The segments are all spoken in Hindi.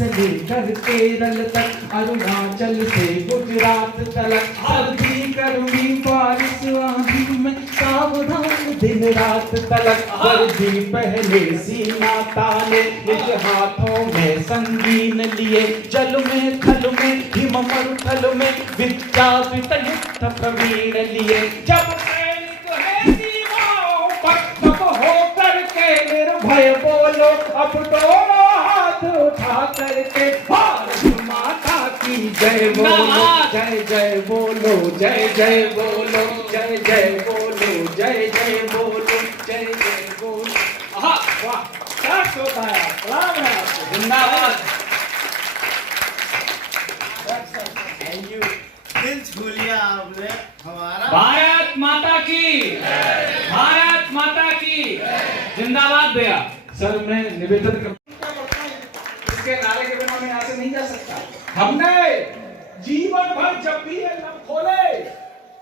से लेकर केरल तक, अरुणाचल से गुजरात तक, सर्दी गर्मी बारिश आंधी में सावधान दिन रात तलक, वर्दी पहले सीना ताने, निज हाथों में संगीन लिए, जल में थल में हिम मरुथल में विद्या वितयुक्त प्रवीण लिए, जब सैनिक है सीमाओं पर तब होकर के निर्भय बोलो, अब दोनों हाथ उठा करके भारत माता की जय बोलो, जय जय बोलो, जय जय बोलो, जय जय बोलो, जय जय बोलो, जय जय बोलो। वाह, क्या होता है, सलाम है आपको, जिंदाबाद। Thank you. दिल छू लिया आपने हमारा। भारत माता की, भारत माता की जिंदाबाद भैया। सर मैं निवेदन करता हूं, इसके नारे के बिना मैं यहाँ से नहीं जा सकता। हमने जीवन भर जब भी ये लब खोले,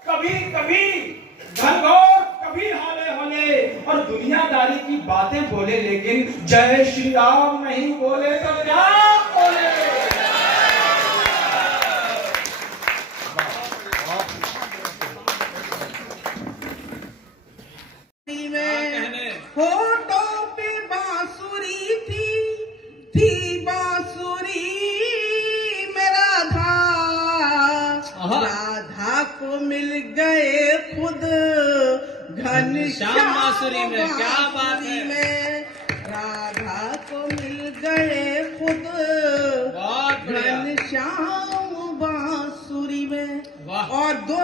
कभी कभी घनघोर, कभी हौले हौले और दुनियादारी की बातें बोले, लेकिन जय श्री राम नहीं बोले तो क्या बोले। होठों पे बांसुरी थी बांसुरी में राधा, राधा को मिल गए खुद घनश्याम बांसुरी में, क्या बात है, राधा को मिल गए खुद घनश्याम बांसुरी में। और दो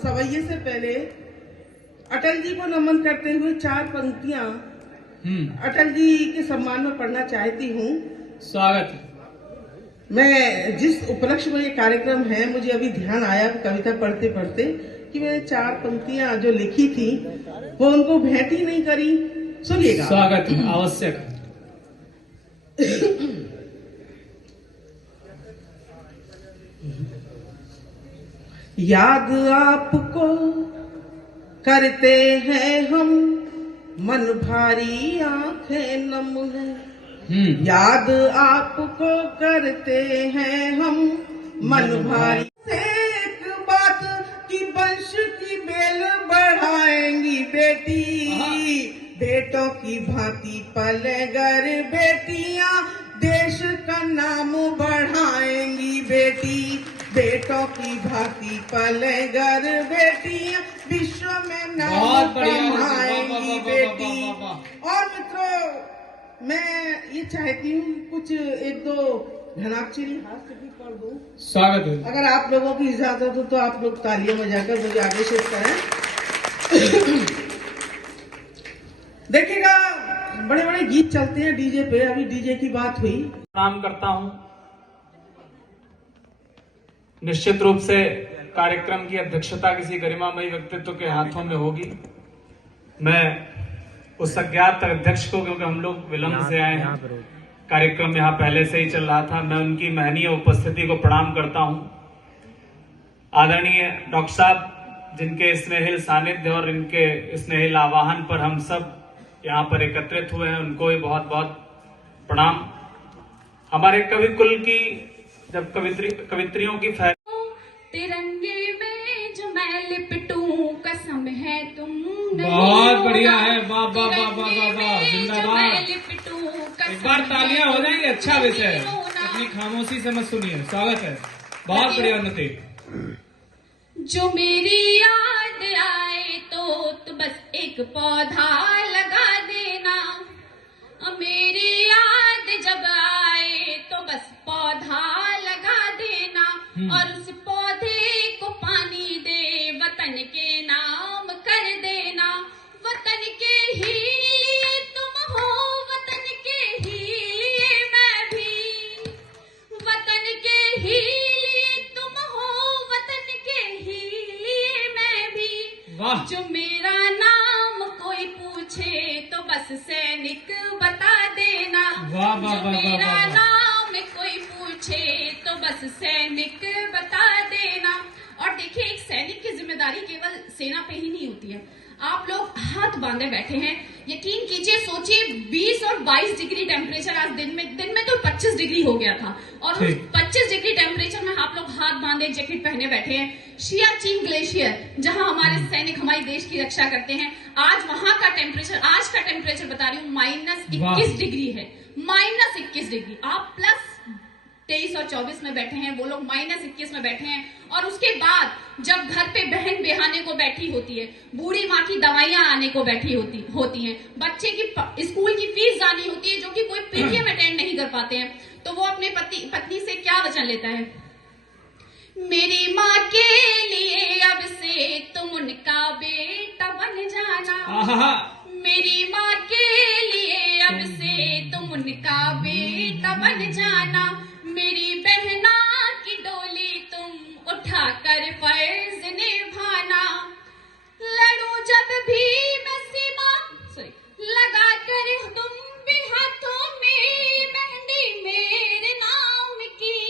सवैये से पहले अटल जी को नमन करते हुए 4 पंक्तियां अटल जी के सम्मान में पढ़ना चाहती हूँ। स्वागत। मैं जिस उपलक्ष्य में ये कार्यक्रम है, मुझे अभी ध्यान आया कविता पढ़ते पढ़ते कि मैंने 4 पंक्तियां जो लिखी थी वो उनको भेंट ही नहीं करी। सुनिएगा। स्वागत आवश्यक। याद आपको करते हैं हम, मन भारी आंखें नम है। याद आपको करते हैं हम, मन भारी। एक बात की वंश की बेल बढ़ाएंगी बेटी, बेटों की भांति पलेगर बेटियां देश का नाम बढ़ाएंगी बेटी, बेटों की भांति पलेगर बेटियां विश्व में नाम कमाएंगी बेटी। और मित्रों, मैं ये चाहती हूँ कुछ 1-2 घनाक्षरी हास्य भी पढ़ दूं। स्वागत है। अगर आप लोगों की इजाजत हो तो आप लोग तालियां बजाकर मुझे आदेशित करें। देखिएगा, बड़े बड़े गीत चलते हैं डीजे पे, अभी डीजे की बात हुई। प्रणाम करता हूं। निश्चित रूप से कार्यक्रम की अध्यक्षता किसी गरिमामयी व्यक्तित्व के हाथों में होगी। मैं उस अज्ञात अध्यक्ष को, क्योंकि हम लोग विलंब से आए हैं, कार्यक्रम यहाँ पहले से ही चल रहा था, मैं उनकी महनीय उपस्थिति को प्रणाम करता हूं। आदरणीय डॉक्टर साहब, जिनके स्नेहिल सानिध्य और इनके स्नेहिल आवाहन पर हम सब यहाँ पर एकत्रित हुए हैं, उनको भी बहुत बहुत प्रणाम। हमारे कवि कुल की जब कवित्रियों की तिरंगे में जो मैं लिपटूं, कसम है तुम बहुत बढ़िया है। वाह वाह वाह वाह वाह वाह, जिंदाबाद। एक बार तालियां हो जाएंगी। अच्छा विषय है, अपनी खामोशी से मत सुनिए। स्वागत है, बहुत बढ़िया उन्नति। जो मेरी याद आए तो बस एक पौधा लगा देना, मेरी याद जब आए तो बस पौधा लगा देना, और उस पौधे को पानी दे वतन के नाम कर देना। वतन के ही लिए तुम हो, वतन के ही लिए मैं भी, वतन के ही लिए तुम हो, वतन के ही लिए मैं भी। वाह। जो मेरा नाम कोई पूछे तो बस सैनिक बता देना। वाह वाह जो वाह मेरा वाह। नाम कोई पूछे तो बस सैनिक बता देना। और देखिए, एक सैनिक की जिम्मेदारी केवल सेना पे ही नहीं होती है। आप लोग हाथ बांधे बैठे हैं, यकीन कीजिए नीचे सोचिए 20 और 22 डिग्री टेम्परेचर आज दिन में तो 25 डिग्री हो गया था। और 25 डिग्री टेम्परेचर में आप लोग हाथ बांधे जैकेट पहने बैठे हैं। सियाचिन ग्लेशियर जहां हमारे सैनिक हमारे देश की रक्षा करते हैं, आज वहां का टेम्परेचर, आज का टेम्परेचर बता रही हूँ -21 डिग्री है। -21 डिग्री। आप +23 और 24 में बैठे हैं, वो लोग -21 में बैठे हैं। और उसके बाद जब घर पे बहन बेहाने को बैठी होती है, बूढ़ी माँ की दवाइयां आने को बैठी होती हैं, बच्चे की स्कूल की फीस जानी होती है, जो कि कोई पीटीएम अटेंड नहीं कर पाते हैं, तो वो अपने पत्नी से क्या वचन लेता है? मेरी माँ के लिए अब से तुम उनका बेटा बन जाना। मेरी माँ के लिए अब से तुम उनका बेटा बन जाना। मेरी बहना की डोली तुम उठाकर फर्ज निभाना। लड़ूं जब भी मैं सीमा लगा कर तुम भी हाथों में मेहंदी मेरे नाम की।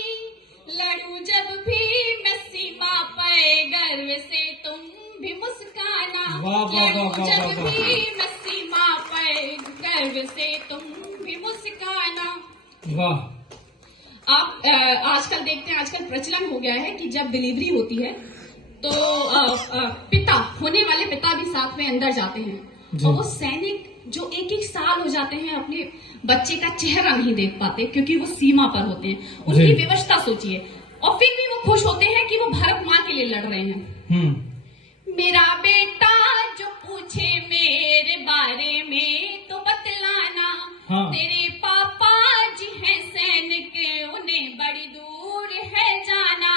लड़ूं जब भी मैं सीमा पर गर्व से तुम भी मुस्काना। लड़ूं जब भी मैं सीमा पर गर्व से तुम भी मुस्काना। वाह। आप आजकल देखते हैं, आजकल प्रचलन हो गया है कि जब डिलीवरी होती है तो पिता, होने वाले पिता भी साथ में अंदर जाते हैं। और वो सैनिक जो 1-1 साल हो जाते हैं अपने बच्चे का चेहरा नहीं देख पाते, क्योंकि वो सीमा पर होते हैं। उनकी विवशता सोचिए। और फिर भी वो खुश होते हैं कि वो भारत माँ के लिए लड़ रहे हैं। मेरा बेटा जो पूछे मेरे बारे में तो बतलाना। तेरे पापा जी हैं सैनिक, उन्हें बड़ी दूर है जाना।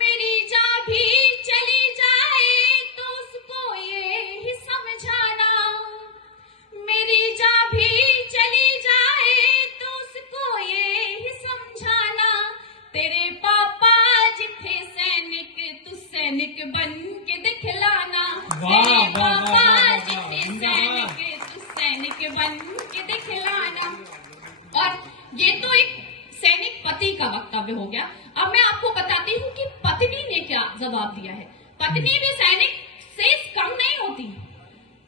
मेरी जान भी चली जाए तो उसको ये ही समझाना। मेरी जान भी चली जाए तो उसको ये ही समझाना। तेरे पापा जी थे सैनिक, तू सैनिक बन के दिखलाना। तेरे पापा जी थे सैनिक, तू सैनिक बन के दिखलाना। और ये तो एक सैनिक पति का वक्तव्य हो गया। अब मैं आपको बताती हूँ कि पत्नी ने क्या जवाब दिया है। पत्नी भी सैनिक से कम नहीं होती।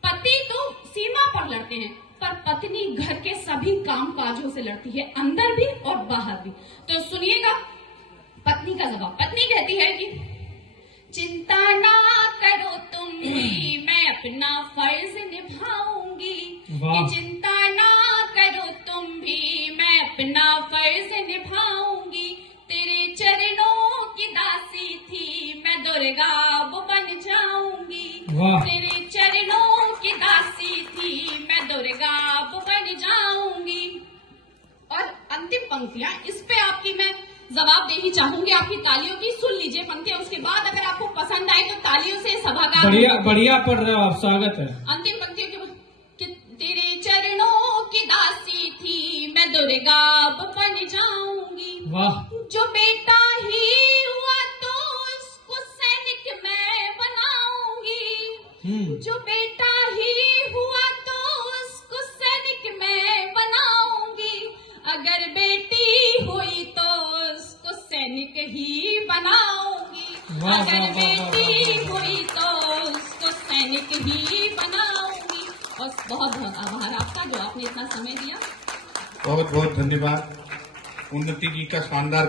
पति तो सीमा पर लड़ते हैं, पर पत्नी घर के सभी काम काजों से लड़ती है, अंदर भी और बाहर भी। तो सुनिएगा पत्नी का जवाब। पत्नी कहती है कि चिंता ना करो तुम भी, मैं अपना फर्ज निभाऊंगी। चिंता ना करो तुम भी, मैं अपना फर्ज निभाऊंगी। तेरे चरणों की दासी थी मैं, दुर्गा वो बन जाऊंगी। तेरे चरणों की दासी थी मैं, दुर्गा वो बन जाऊंगी। और अंतिम पंक्तियां, इस पे आपकी मैं जवाब देनी चाहूंगी, आपकी तालियों की सुन लीजिए पंक्तियां। उसके बाद अगर आपको पसंद आए तो तालियों से सभा का बढ़िया पढ़ रहे हो आप, स्वागत है। अंतिम पंक्तियों के तेरे चरणों की दासी थी मैं, दुर्गा बन जाऊंगी। जो बेटा ही हुआ तो उसको सैनिक मैं बनाऊंगी। जो बेटा ही हुआ तो उसको सैनिक मैं बनाऊंगी। अगर बेटी हुई तो उसको सैनिक ही बनाऊंगी। अगर बेटी हुई तो उसको सैनिक ही बनाऊंगी। और बहुत बहुत आभार आपका जो आपने इतना समय दिया। बहुत बहुत धन्यवाद। उन्नति जी का शानदार